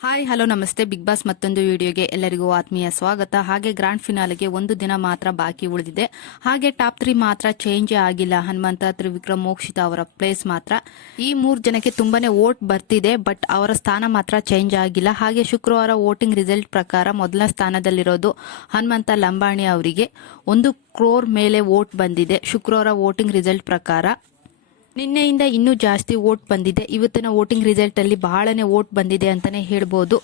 Hi, hello, namaste. Big boss ಮತ್ತೊಂದು ವಿಡಿಯೋಗೆ ಎಲ್ಲರಿಗೂ ಆತ್ಮೀಯ ಸ್ವಾಗತ. ಹಾಗೆ ಗ್ರಾಂಡ್ ಫಿನಾಲೆಗೆ ಒಂದು ದಿನ ಮಾತ್ರ ಬಾಕಿ ಉಳಿದಿದೆ. ಹಾಗೆ ಟಾಪ್ ತ್ರೀ ಮಾತ್ರ ಚೇಂಜ್ ಆಗಿಲ್ಲ. ಹನುಮಂತ, ತ್ರಿವಿಕ್ರಮ್, ಮೋಕ್ಷಿತ ಅವರ ಪ್ಲೇಸ್ ಮಾತ್ರ. ಈ ಮೂರು ಜನಕ್ಕೆ ತುಂಬಾನೇ ವೋಟ್ ಬರ್ತಿದೆ, ಬಟ್ ಅವರ ಸ್ಥಾನ ಮಾತ್ರ ಚೇಂಜ್ ಆಗಿಲ್ಲ. ಹಾಗೆ ಶುಕ್ರವಾರ ವೋಟಿಂಗ್ ರಿಸಲ್ಟ್ ಪ್ರಕಾರ ಮೊದಲ ಸ್ಥಾನದಲ್ಲಿರೋದು ಹನುಮಂತ ಲಂಬಾಣಿ ಅವರಿಗೆ. ಒಂದು ಕ್ರೋರ್ ಮೇಲೆ ವೋಟ್ ಬಂದಿದೆ. ಶುಕ್ರವಾರ ವೋಟಿಂಗ್ ರಿಸಲ್ಟ್ ಪ್ರಕಾರ ನಿನ್ನೆಯಿಂದ ಇನ್ನೂ ಜಾಸ್ತಿ ವೋಟ್ ಬಂದಿದೆ. ಇವತ್ತಿನ ವೋಟಿಂಗ್ ರಿಸಲ್ಟ್ ಅಲ್ಲಿ ಬಹಳನೇ ವೋಟ್ ಬಂದಿದೆ ಅಂತಾನೆ ಹೇಳ್ಬೋದು.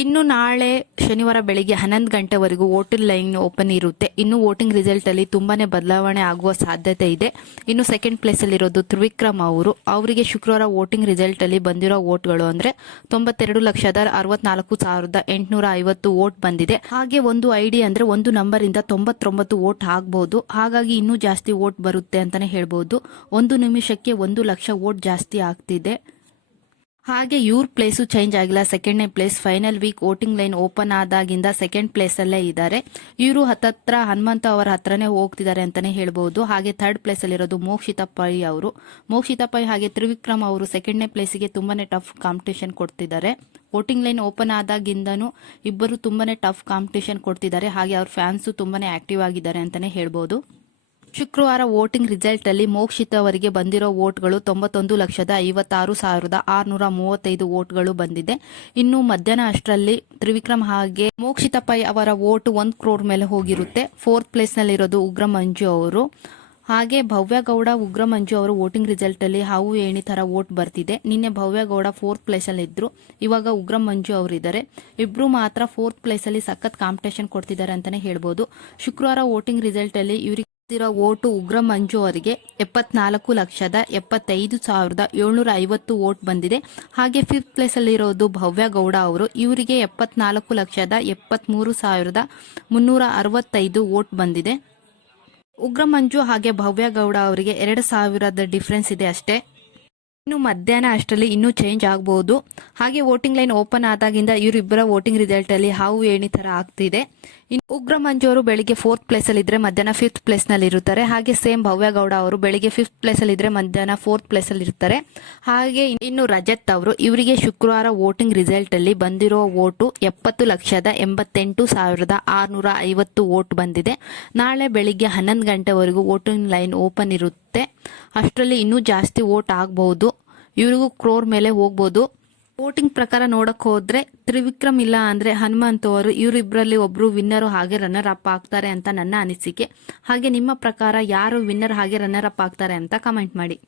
ಇನ್ನು ನಾಳೆ ಶನಿವಾರ ಬೆಳಿಗ್ಗೆ ಹನ್ನೊಂದು ಗಂಟೆವರೆಗೂ ವೋಟಿಂಗ್ ಲೈನ್ ಓಪನ್ ಇರುತ್ತೆ. ಇನ್ನು ವೋಟಿಂಗ್ ರಿಸಲ್ಟ್ ಅಲ್ಲಿ ತುಂಬಾನೇ ಬದಲಾವಣೆ ಆಗುವ ಸಾಧ್ಯತೆ ಇದೆ. ಇನ್ನು ಸೆಕೆಂಡ್ ಪ್ಲೇಸ್ ಅಲ್ಲಿರೋದು ತ್ರಿವಿಕ್ರಮ್ ಅವರು. ಅವರಿಗೆ ಶುಕ್ರವಾರ ವೋಟಿಂಗ್ ರಿಸಲ್ಟ್ ಅಲ್ಲಿ ಬಂದಿರೋ ವೋಟ್ಗಳು ಅಂದ್ರೆ ತೊಂಬತ್ತೆರಡು ಲಕ್ಷದ ಅರವತ್ನಾಲ್ಕು ಸಾವಿರದ ಎಂಟುನೂರ ಐವತ್ತು ವೋಟ್ ಬಂದಿದೆ. ಹಾಗೆ ಒಂದು ಐಡಿ ಅಂದ್ರೆ ಒಂದು ನಂಬರ್ ಇಂದ ತೊಂಬತ್ತೊಂಬತ್ತು ವೋಟ್ ಆಗ್ಬಹುದು ಹಾಗಾಗಿ ಇನ್ನೂ ಜಾಸ್ತಿ ವೋಟ್ ಬರುತ್ತೆ ಅಂತಾನೆ ಹೇಳ್ಬಹುದು ಒಂದು ನಿಮಿಷಕ್ಕೆ ಒಂದು ಲಕ್ಷ ವೋಟ್ ಜಾಸ್ತಿ ಆಗ್ತಿದೆ. ಹಾಗೆ ಇವ್ರ ಪ್ಲೇಸು ಚೇಂಜ್ ಆಗಿಲ್ಲ. ಸೆಕೆಂಡ್ನೇ place final week voting line open ಆದಾಗಿಂದ second place ಅಲ್ಲೇ ಇದ್ದಾರೆ. ಇವರು ಹತ್ತತ್ರ ಹನುಮಂತ ಅವರ ಹತ್ರನೇ ಹೋಗ್ತಿದ್ದಾರೆ ಅಂತಾನೆ ಹೇಳ್ಬಹುದು ಹಾಗೆ ಥರ್ಡ್ ಪ್ಲೇಸ್ ಅಲ್ಲಿರೋದು ಅವರು. ಮೋಕ್ಷಿತ ಹಾಗೆ ತ್ರಿವಿಕ್ರಮ್ ಅವರು ಸೆಕೆಂಡ್ನೇ ಪ್ಲೇಸಿಗೆ ತುಂಬಾನೇ ಟಫ್ ಕಾಂಪಿಟೇಷನ್ ಕೊಡ್ತಿದ್ದಾರೆ. ವೋಟಿಂಗ್ ಲೈನ್ ಓಪನ್ ಆದಾಗಿಂದನೂ ಇಬ್ಬರು ತುಂಬಾನೇ ಟಫ್ ಕಾಂಪಿಟೇಷನ್ ಕೊಡ್ತಿದ್ದಾರೆ. ಹಾಗೆ ಅವ್ರ ಫ್ಯಾನ್ಸು ತುಂಬಾನೇ ಆಕ್ಟಿವ್ ಆಗಿದ್ದಾರೆ ಅಂತಾನೆ ಹೇಳ್ಬಹುದು ಶುಕ್ರವಾರ ವೋಟಿಂಗ್ ರಿಸಲ್ಟ್ ಅಲ್ಲಿ ಮೋಕ್ಷಿತ ಅವರಿಗೆ ಬಂದಿರೋ ವೋಟ್ಗಳು ತೊಂಬತ್ತೊಂದು ಲಕ್ಷದ ಐವತ್ತಾರು ಸಾವಿರದ ಆರ್ನೂರ ಮೂವತ್ತೈದು ವೋಟ್ಗಳು ಬಂದಿದೆ. ಇನ್ನು ಮಧ್ಯಾಹ್ನ ಅಷ್ಟರಲ್ಲಿ ತ್ರಿವಿಕ್ರಮ್ ಹಾಗೆ ಮೋಕ್ಷಿತ ಪೈ ಅವರ ವೋಟ್ ಒಂದ್ ಕ್ರೋರ್ ಮೇಲೆ ಹೋಗಿರುತ್ತೆ. ಫೋರ್ತ್ ಪ್ಲೇಸ್ ನಲ್ಲಿರೋದು ಉಗ್ರ ಮಂಜು ಅವರು. ಹಾಗೆ ಭವ್ಯ ಗೌಡ ಉಗ್ರ ಮಂಜು ಅವರು ವೋಟಿಂಗ್ ರಿಸಲ್ಟ್ ಅಲ್ಲಿ ಹಾವು ಏಣಿ ತರ ವೋಟ್ ಬರ್ತಿದೆ. ನಿನ್ನೆ ಭವ್ಯ ಗೌಡ ಫೋರ್ತ್ ಪ್ಲೇಸ್ ಅಲ್ಲಿ ಇದ್ರು. ಇವಾಗ ಉಗ್ರ ಮಂಜು ಅವರು ಇದ್ದಾರೆ. ಇಬ್ರು ಮಾತ್ರ ಫೋರ್ತ್ ಪ್ಲೇಸ್ ಅಲ್ಲಿ ಸಖತ್ ಕಾಂಪಿಟೇಷನ್ ಕೊಡ್ತಿದ್ದಾರೆ ಅಂತಾನೆ ಹೇಳ್ಬೋದು. ಶುಕ್ರವಾರ ವೋಟಿಂಗ್ ರಿಸಲ್ಟ್ ಅಲ್ಲಿ ಇವರಿಗೆ ಬಂದಿರೋ ಓಟು ಉಗ್ರ ಮಂಜು ಅವರಿಗೆ ಎಪ್ಪತ್ನಾಲ್ಕು ಲಕ್ಷದ ಎಪ್ಪತ್ತೈದು ಸಾವಿರದ ಏಳ್ನೂರ ಐವತ್ತು ಓಟ್ ಬಂದಿದೆ. ಹಾಗೆ ಫಿಫ್ತ್ ಪ್ಲೇಸ್ ಅಲ್ಲಿರೋದು ಭವ್ಯ ಗೌಡ ಅವರು ಇವರಿಗೆ ಎಪ್ಪತ್ನಾಲ್ಕು ಲಕ್ಷದ ಎಪ್ಪತ್ಮೂರು ಸಾವಿರದ ಮುನ್ನೂರ ಅರವತ್ತೈದು ಓಟ್ ಬಂದಿದೆ. ಉಗ್ರ ಮಂಜು ಹಾಗೆ ಭವ್ಯ ಗೌಡ ಅವರಿಗೆ ಎರಡು ಸಾವಿರದ ಡಿಫ್ರೆನ್ಸ್ ಇದೆ ಅಷ್ಟೇ. ಇನ್ನು ಮಧ್ಯಾಹ್ನ ಅಷ್ಟರಲ್ಲಿ ಇನ್ನೂ ಚೇಂಜ್ ಆಗಬಹುದು ಹಾಗೆ ವೋಟಿಂಗ್ ಲೈನ್ ಓಪನ್ ಆದಾಗಿಂದ ಇವರಿಬ್ಬರ ವೋಟಿಂಗ್ ರಿಸಲ್ಟ್ ಅಲ್ಲಿ ಹಾವು ಏಣಿ ತರ ಆಗ್ತಿದೆ. ಇನ್ನು ಉಗ್ರ ಮಂಜು ಅವರು ಬೆಳಿಗ್ಗೆ ಫೋರ್ತ್ ಪ್ಲೇಸ್ ಅಲ್ಲಿ ಇದ್ರೆ ಮಧ್ಯಾಹ್ನ ಫಿಫ್ತ್ ಪ್ಲೇಸ್ನಲ್ಲಿ ಇರುತ್ತಾರೆ. ಹಾಗೆ ಸೇಮ್ ಭವ್ಯ ಗೌಡ ಅವರು ಬೆಳಿಗ್ಗೆ ಫಿಫ್ತ್ ಪ್ಲೇಸ್ ಅಲ್ಲಿ ಇದ್ರೆ ಮಧ್ಯಾಹ್ನ ಫೋರ್ತ್ ಪ್ಲೇಸ್ ಅಲ್ಲಿ ಇರ್ತಾರೆ. ಹಾಗೆ ಇನ್ನು ರಜತ್ ಅವರು ಇವರಿಗೆ ಶುಕ್ರವಾರ ವೋಟಿಂಗ್ ರಿಸಲ್ಟ್ ಅಲ್ಲಿ ಬಂದಿರೋ ವೋಟು ಎಪ್ಪತ್ತು ಲಕ್ಷದ ಎಂಬತ್ತೆಂಟು ಸಾವಿರದ ಆರ್ನೂರ ಐವತ್ತು ವೋಟ್ ಬಂದಿದೆ. ನಾಳೆ ಬೆಳಿಗ್ಗೆ ಹನ್ನೊಂದು ಗಂಟೆವರೆಗೂ ವೋಟಿಂಗ್ ಲೈನ್ ಓಪನ್ ಇರುತ್ತೆ. ಅಷ್ಟರಲ್ಲಿ ಇನ್ನೂ ಜಾಸ್ತಿ ವೋಟ್ ಆಗಬಹುದು ಇವರಿಗೂ ಕ್ರೋರ್ ಮೇಲೆ ಹೋಗ್ಬೋದು. ವೋಟಿಂಗ್ ಪ್ರಕಾರ ನೋಡಕ್ ಹೋದ್ರೆ ತ್ರಿವಿಕ್ರಮ್ ಇಲ್ಲ ಅಂದ್ರೆ ಹನುಮಂತ್ ಅವರು ಇವರಿಬ್ಬರಲ್ಲಿ ಒಬ್ರು ವಿನ್ನರು ಹಾಗೆ ರನ್ನರ್ ಅಪ್ ಆಗ್ತಾರೆ ಅಂತ ನನ್ನ ಅನಿಸಿಕೆ. ಹಾಗೆ ನಿಮ್ಮ ಪ್ರಕಾರ ಯಾರು ವಿನ್ನರ್ ಹಾಗೆ ರನ್ನರ್ ಅಪ್ ಆಗ್ತಾರೆ ಅಂತ ಕಮೆಂಟ್ ಮಾಡಿ.